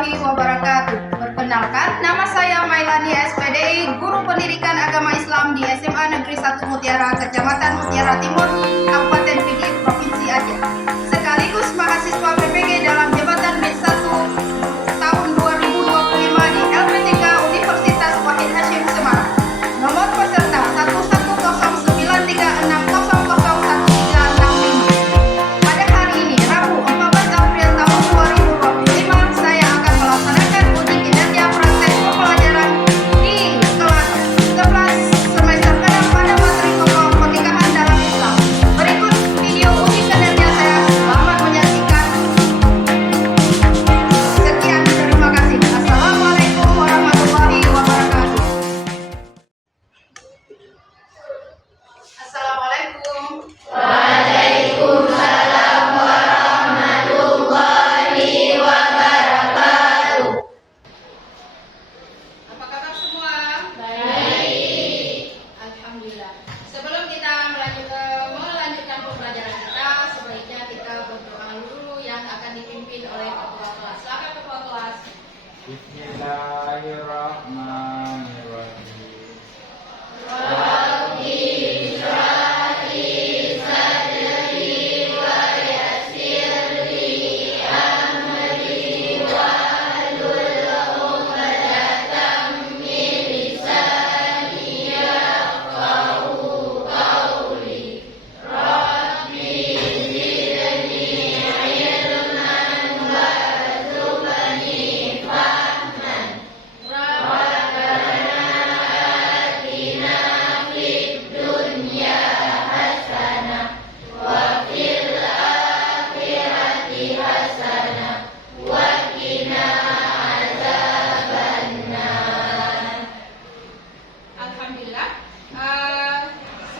warahmatullahi wabarakatuh. Perkenalkan, nama saya Mailani SPDI, Guru Pendidikan Agama Islam di SMA Negeri 1 Mutiara, Kecamatan Mutiara Timur, Kabupaten Pidi, Provinsi Aceh. Sekaligus mahasiswa PPG dalam jabatan BIN 1 tahun 2025 di LPTK Universitas Wahid Hasyim Semarang. Nomor peserta 11093600135. Pada hari ini, Rabu 14 April tahun 2025, saya akan melaksanakan uji kinerja praktek pembelajaran di kelas 11 semester 6 pada materi pokok pernikahan dalam Islam. Berikut video uji kinerja saya. Selamat menyaksikan. Sekian, terima kasih. Assalamualaikum warahmatullahi wabarakatuh. Assalamualaikum. Apa kabar semua? Baik. Alhamdulillah. Sebelum kita melanjutkan pembelajaran kita, sebaiknya kita berdoa dulu yang akan dipimpin oleh ketua kelas. Silakan ketua kelas. Bismillahirrahmanirrahim. Alhamdulillah.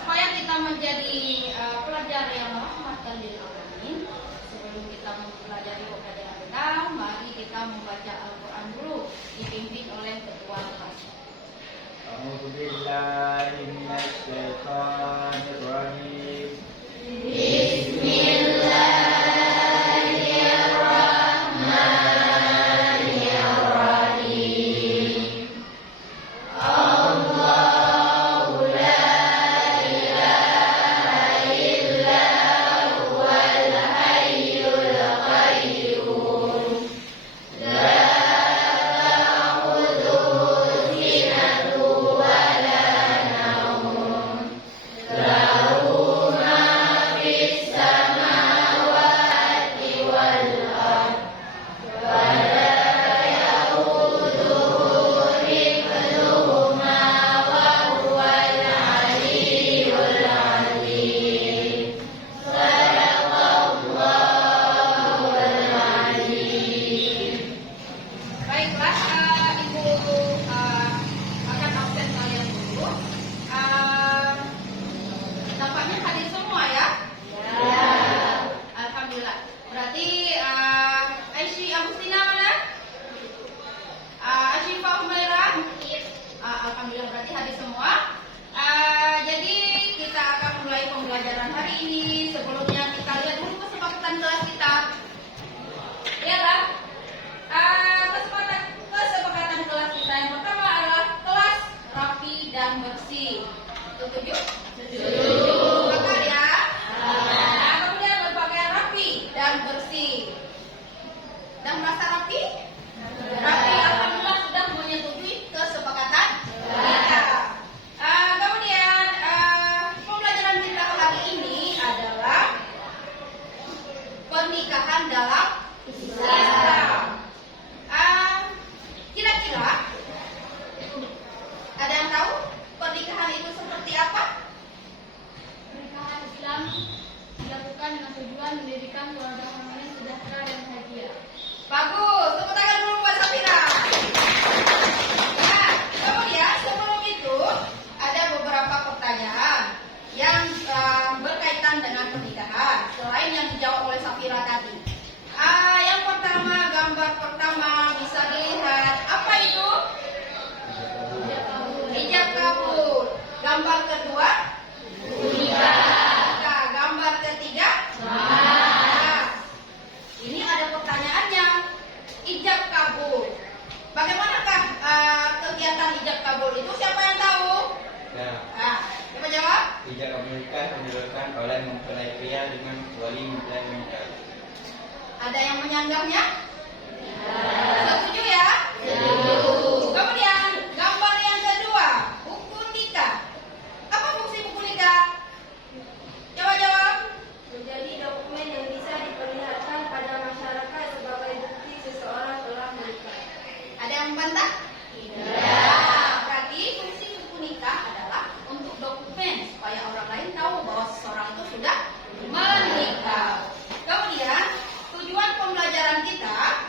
Supaya kita menjadi pelajar yang merahmatan lil alamin, sebelum kita mempelajari pembelajaran kita, mari kita membaca Al-Quran dulu, dipimpin oleh ketua kelas. A'udzu billahi minasy syaithanir rajim. La ijab kabul. Bagaimanakah kegiatan ijab kabul itu? Siapa yang tahu? Ya. Coba jawab. Ijab kabul nikah dilakukan oleh mempelai pria dengan wali mempelai wanita. Ada yang menyanggahnya? Setuju ya? Setuju. Kemudian gambar yang kedua, buku nikah. Apa fungsi buku nikah? Coba jawab. Menjadi dokumen yang bisa diperlihatkan pada masyarakat sebagai bukti seseorang telah menikah. Ada yang membantah? Tidak. Berarti fungsi buku nikah adalah untuk dokumen supaya orang lain tahu bahwa seseorang itu sudah menikah. Kemudian tujuan pembelajaran kita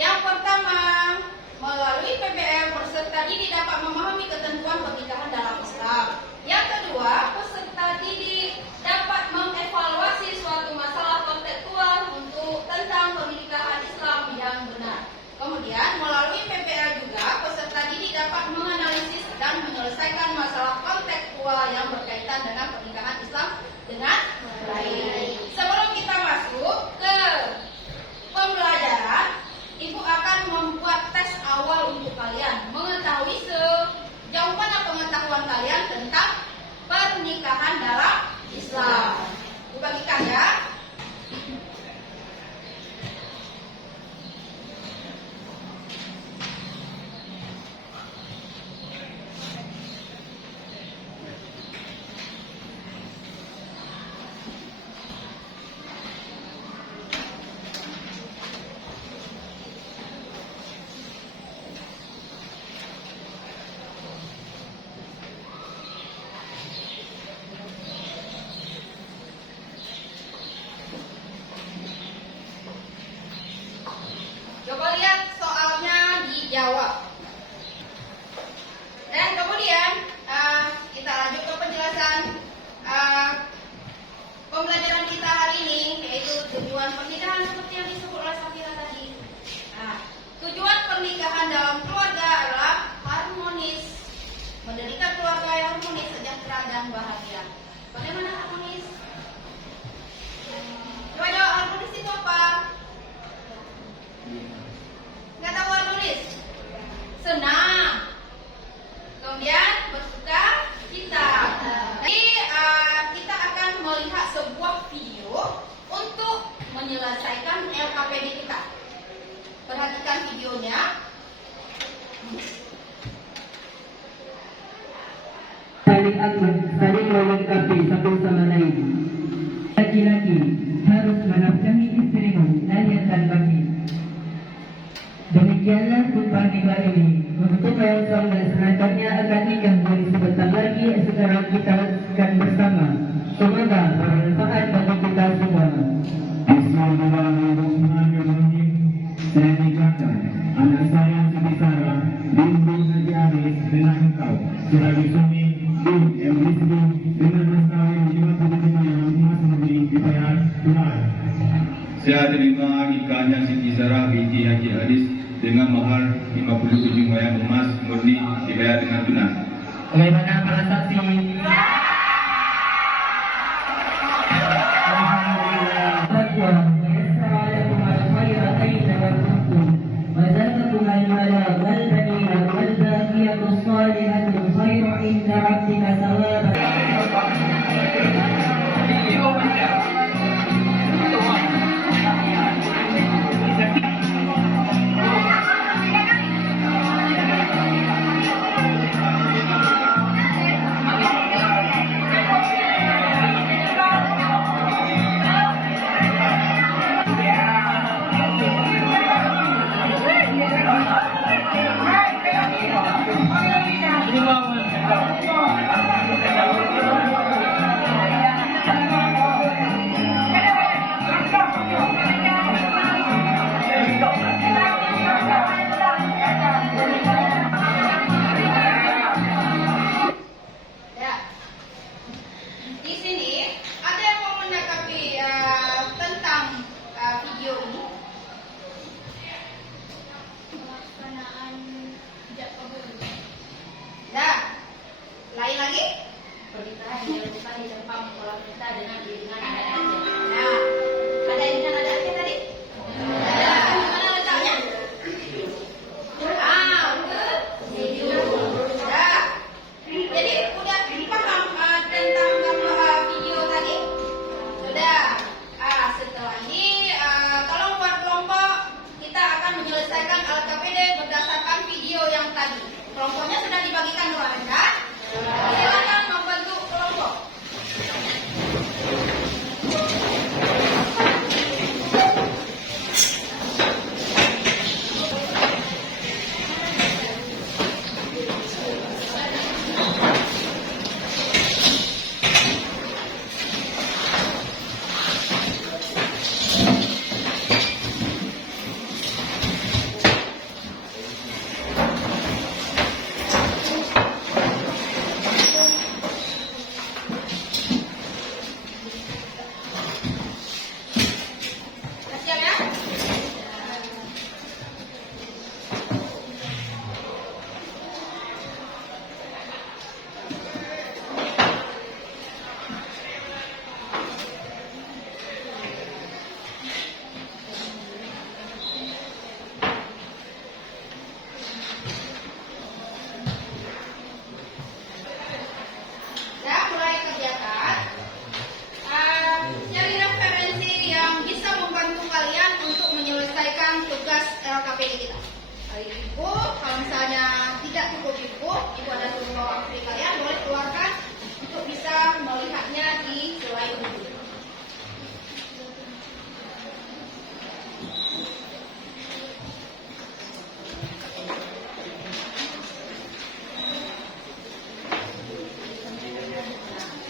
yang pertama, melalui PBL peserta didik dapat memahami ketentuan pernikahan dalam Islam. Yang kedua, peserta didik dapat mengevaluasi suatu masalah kontekstual untuk tentang pernikahan Islam yang benar. Kemudian, melalui PBL juga peserta didik dapat menganalisis dan menyelesaikan masalah kontekstual yang berkaitan dengan pernikahan Islam dengan baik. Sebelum kita masuk ke pembelajaran, Ibu akan membuat tes awal untuk kalian mengetahui sejauh mana pengetahuan kalian tentang pernikahan dalam Islam. Ibu bagikan ya. Coba lihat soalnya dijawab. Dan kemudian kita lanjut ke penjelasan pembelajaran kita hari ini, yaitu tujuan pernikahan seperti yang disebut oleh Safira tadi. Tujuan pernikahan dalam keluarga adalah harmonis, mendirikan keluarga yang harmonis, sejahtera dan bahagia. Bagaimana harmonis? Coba jawab, harmonis itu apa? Nggak tahu harmonis? Senang. Kemudian bersuka cita. Jadi kita akan melihat sebuah video untuk menyelesaikan LKPD kita. Perhatikan videonya. Saling akur, saling melengkapi satu sama lain. Laki-laki harus menafkahi istrimu lahir dan batin. Demikianlah sumpah nikah ini untuk yang suami dan selanjutnya akan nikah dari sebentar lagi sekarang kita akan bersama. Semoga bermanfaat bagi kita semua. Bismillahirrahmanirrahim. Saya nikahkan anak saya Siti Sarah binti Haji Aris dengan engkau sebagai suami yang berizin dengan mas kawin 55 yang emas murni dibayar tunai. Saya terima nikahnya Siti Sarah binti Haji Aris dengan mahar 57 wayang emas murni dibayar dengan tunai. Bagaimana para saksi? yang tadi. Kelompoknya sudah dibagikan kemarin kan? Silakan membentuk kelompok. Siap ya? Ya, mulai kegiatan. Cari referensi yang bisa membantu kalian untuk menyelesaikan tugas LKPD kita. Dari ibu, kalau misalnya tidak cukup ibu ada tugas bawah free kalian boleh keluarkan untuk bisa melihatnya di slide ini.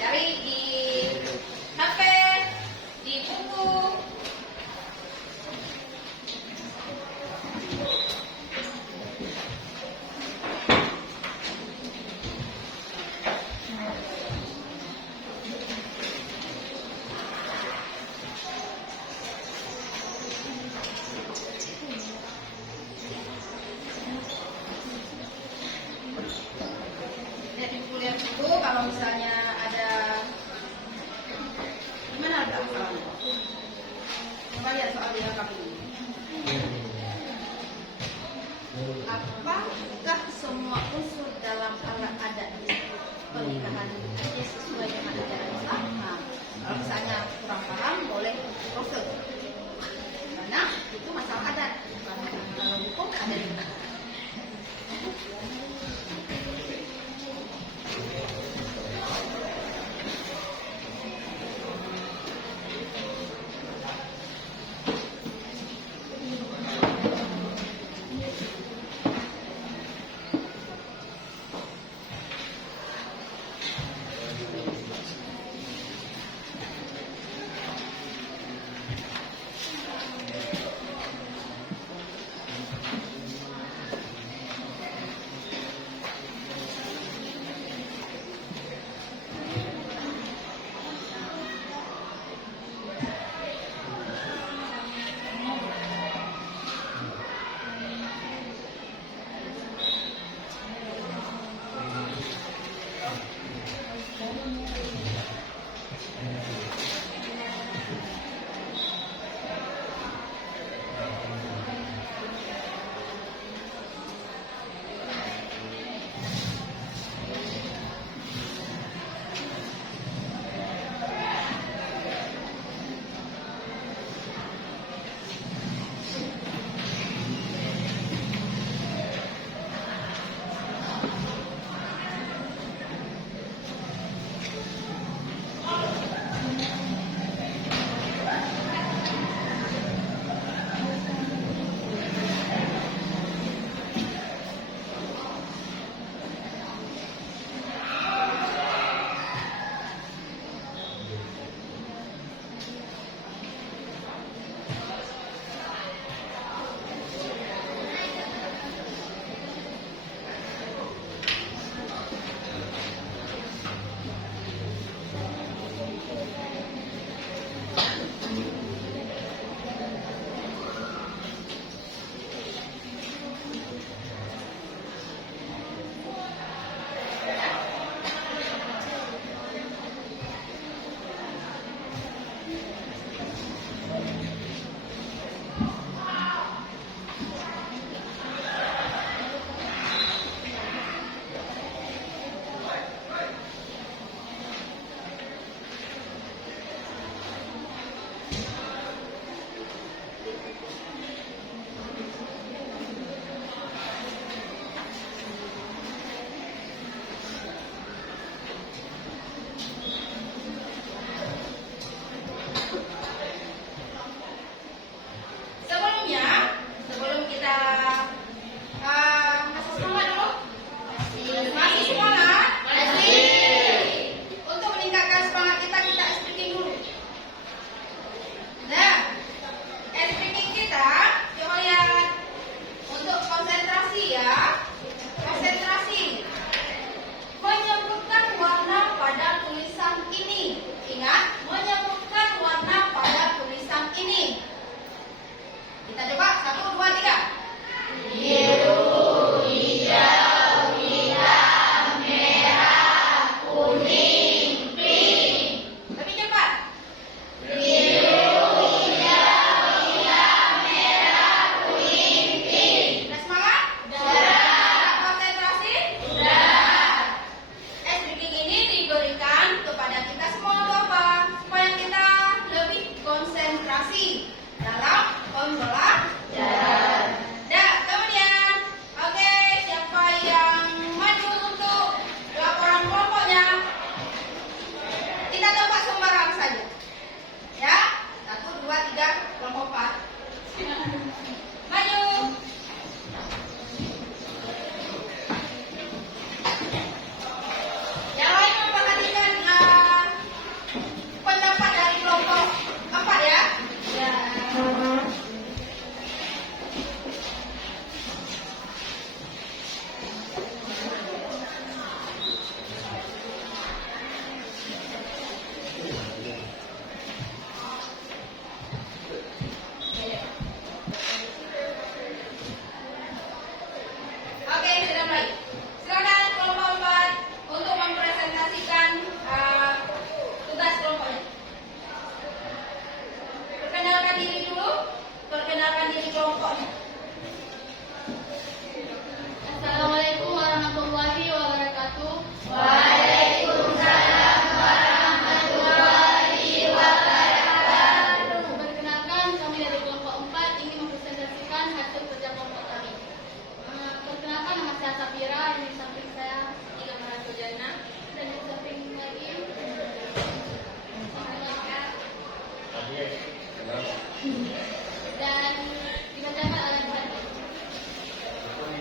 Cari di HP, di buku. Maju. Yang lain memperhatikan pendapat dari kelompok 4 ya. Ya. Oke, sudah mulai. Silakan kelompok 4 untuk mempresentasikan tugas kelompoknya. Perkenalkan diri dulu, perkenalkan diri kelompoknya. Assalamualaikum warahmatullahi wabarakatuh. Perkenalkan, kami dari kelompok 4 ingin mempresentasikan hasil kerja kelompok kami. Perkenalkan, nama saya Safira, yang di samping saya Ika Marasojana, dan di samping lagi dan dibacakan oleh Muhammad.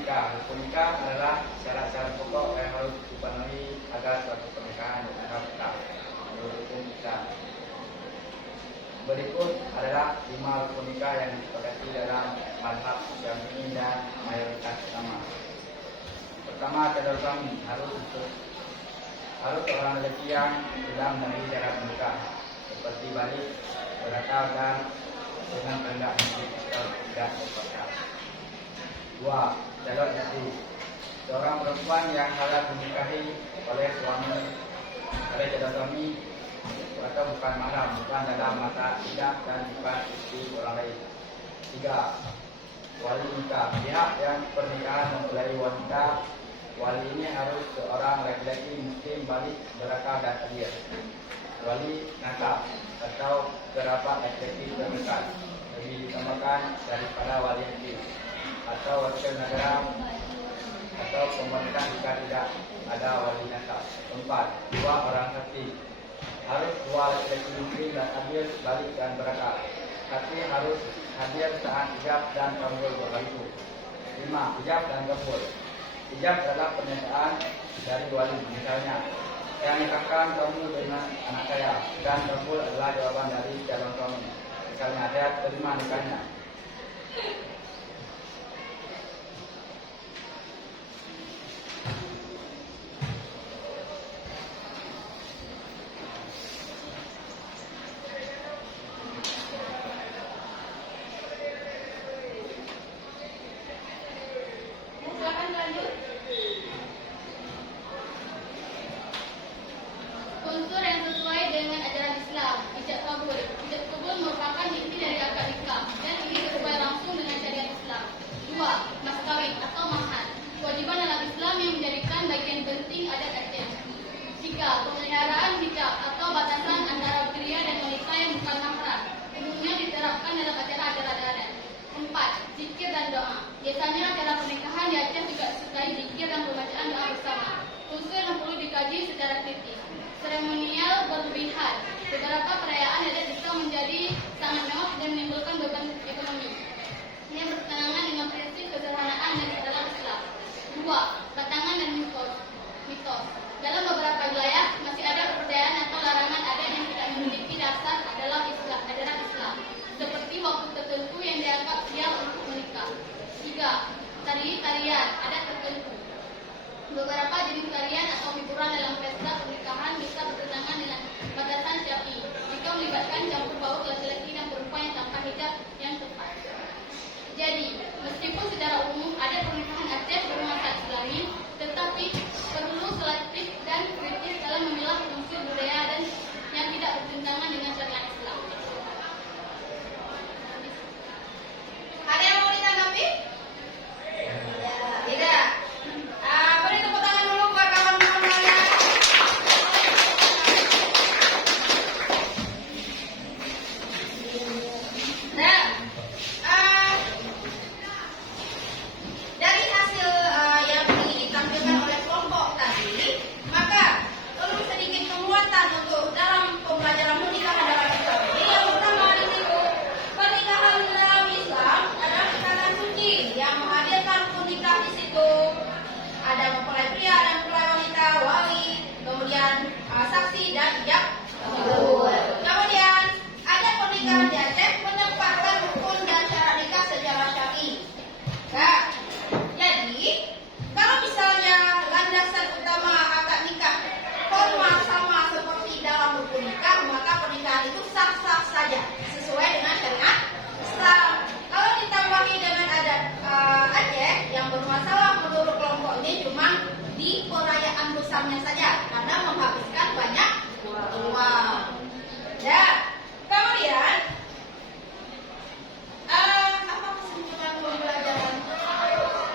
Hukum nikah adalah syarat-syarat pokok yang harus dipenuhi agar suatu pernikahan dianggap sah menurut hukum nikah. Berikut adalah 5 rukun nikah yang disepakati dalam mazhab Syafi'i dan mayoritas ulama. Pertama, cadar suami harus seorang lelaki yang sudah memenuhi syarat nikah seperti balik, berakal dan dengan kehendak atau tidak berpacar. 2. Calon istri, seorang perempuan yang halal dinikahi oleh calon suami atau bukan mahram, bukan dalam masa iddah dan bukan istri orang lain. 3. Wali nikah, pihak yang pernikahan mempelai wanita. Wali ini harus seorang laki-laki muslim balik, berakal dan adil. Wali nasab atau kerabat laki-laki terdekat lebih ditambahkan daripada wali hakim atau wakil negara atau pemerintah jika tidak ada wali nasab. 4. 2 orang saksi, harus 2 laki-laki muslim dan adil balik dan berakal. Saksi harus hadir saat ijab dan kabul berlaku. 5. Ijab dan kabul. Ijab adalah pernyataan dari wali, misalnya saya nikahkan kamu dengan anak saya, dan kabul adalah jawaban dari calon suami, misalnya saya terima nikahnya. Silakan lanjut. Unsur yang sesuai dengan ajaran Islam. Ijab kabul. Ijab kabul merupakan inti dari akad nikah dan ini sesuai langsung dengan syariat Islam. 2. Mas kawin atau mahar. Kewajiban dalam Islam yang menjadikan bagian penting adat adat. 3. Pemeliharaan hijab atau batasan antara pria dan wanita yang bukan mahram. Umumnya diterapkan dalam acara-acara adat. 4. Zikir dan doa. Biasanya acara pernikahan di Aceh juga disertai zikir dan pembacaan doa bersama. Unsur yang perlu dikaji secara kritis. Seremonial berlebihan. Beberapa perayaan adat bisa menjadi sangat mewah dan menimbulkan beban ekonomi. Yang bertentangan dengan prinsip kesederhanaan dan dalam Islam. 2. Batangan dan mitos. Dalam beberapa wilayah masih ada kepercayaan atau larangan adat yang tidak memiliki dasar dalam ajaran Islam, seperti waktu tertentu yang dianggap siap untuk menikah. 3. Tarian adat tertentu. Beberapa jenis tarian atau hiburan dalam pesta pernikahan bisa bertentangan dengan batasan syar'i jika melibatkan campur baur laki-laki dan perempuan yang tanpa hijab yang tepat. Jadi, meskipun secara umum adat pernikahan Aceh bernuansa Islami, tetapi perlu selektif dan kritis dalam memilah unsur budaya dan yang tidak bertentangan dengan syariat Islam. Ada yang mau ditanggapi? Tidak. Beri tepuk tangan dulu buat kawan-kawan kalian. alasannya saja, karena menghabiskan banyak uang. Ya, kemudian apa kesimpulan pembelajaran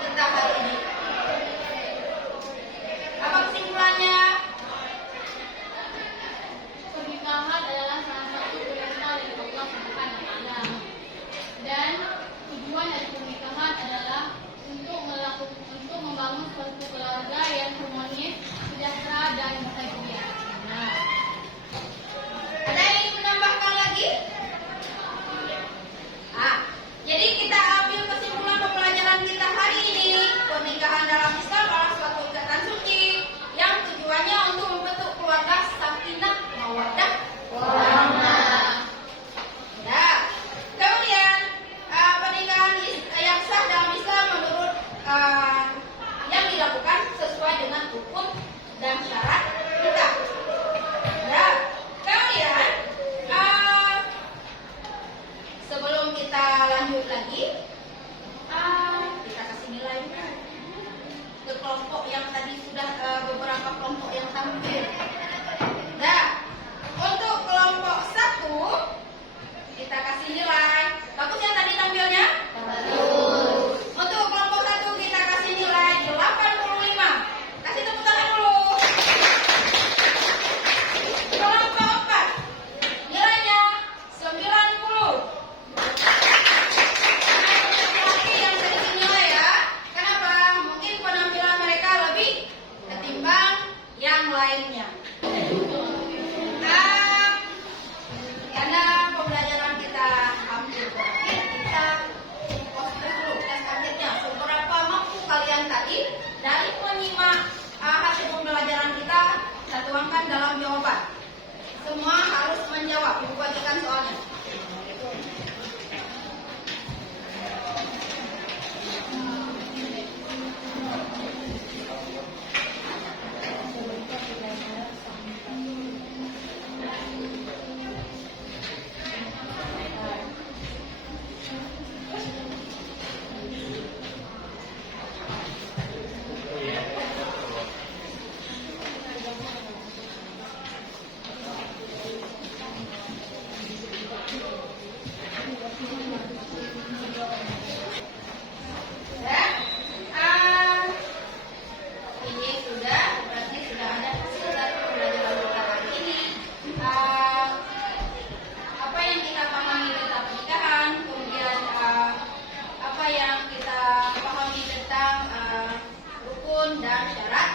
kita hari ini? Apa kesimpulannya? Pernikahan adalah salah satu perintah dari Allah Subhanahu wa Ta'ala. Dan tujuan dari pernikahan adalah untuk membangun suatu keluarga yang harmonis, sejahtera dan bahagia. Nah, Ada yang ingin menambahkan lagi? Jadi kita ambil kesimpulan pembelajaran kita hari ini. Pernikahan dalam Islam adalah suatu ikatan suci yang tujuannya untuk membentuk keluarga sakinah mawaddah warahmah. Ya. Kemudian pernikahan yang sah dalam Islam menurut yang dilakukan sesuai dengan hukum dan syarat kita. Ya. Kemudian sebelum kita lanjut lagi, kita kasih nilai ke kelompok yang tadi sudah beberapa kelompok yang tampil. Nah, untuk kelompok 1 kita kasih nilai. Bagus yang tadi tampilnya? Bagus. Untuk kelompok 1 kita kasih nilai 85. Kasih tepuk tangan dulu. Kelompok 4 nilainya 90. Laki yang sedikit nilai ya. Kenapa? Mungkin penampilan mereka lebih ketimbang yang lainnya. Karena pembelajaran kita hampir berakhir, kita poster dulu tes akhirnya. Seberapa mampu kalian tadi dari menyimak hasil pembelajaran kita, kita tuangkan dalam jawaban. Semua harus menjawab. Ibu bagikan soalnya. Ini sudah, berarti sudah ada hasil dari pembelajaran kita hari ini. Apa yang kita pahami tentang pernikahan, kemudian apa yang kita pahami tentang rukun dan syarat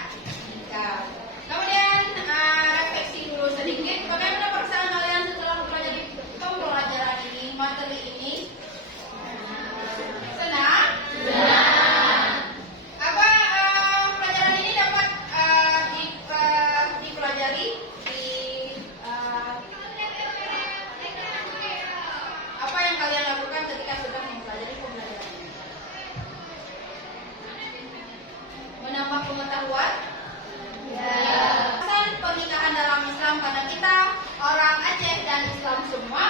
nikah. Kemudian refleksi dulu sedikit. Bagaimana perasaan kalian setelah mempelajari pembelajaran ini, materi ini? Senang? Apa pelajaran ini dapat dipelajari di apa yang kalian lakukan ketika sudah mempelajari pembelajaran ini? Menambah pengetahuan? Pesan pernikahan dalam Islam karena kita orang Aceh dan Islam semua.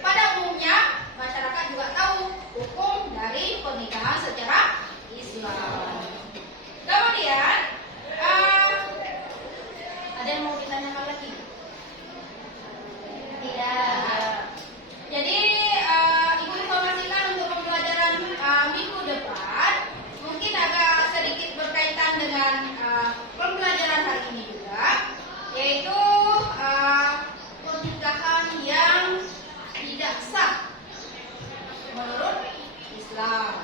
Pada umumnya masyarakat juga tahu hukum dari pernikahan secara Islam. Kemudian ada yang mau ditanyakan lagi? Tidak. Jadi Ibu informasikan untuk pembelajaran minggu depan mungkin agak sedikit berkaitan dengan pembelajaran hari ini juga, yaitu pernikahan yang tidak sah menurut Islam.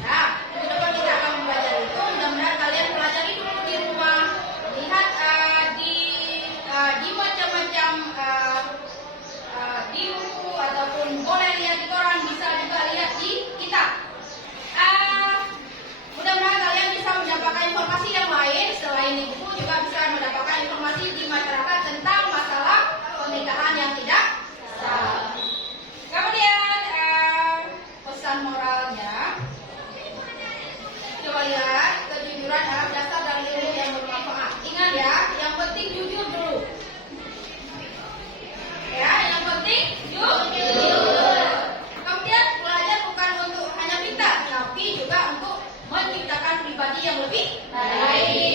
Ya, minggu depan kita akan mempelajari itu. Mudah-mudahan kalian pelajari dulu di rumah. Lihat di macam-macam di buku ataupun boleh lihat di koran, bisa juga lihat di kitab. Mudah-mudahan kalian bisa mendapatkan informasi yang lain selain di buku, juga bisa mendapatkan informasi di masyarakat tentang masalah pernikahan yang tidak sah. Kemudian pesan moralnya, coba lihat, kejujuran adalah dasar dari ilmu yang bermanfaat. Ingat ya, yang penting jujur dulu. Ya, yang penting jujur. Kemudian belajar bukan untuk hanya pintar, tapi juga untuk menciptakan pribadi yang lebih baik.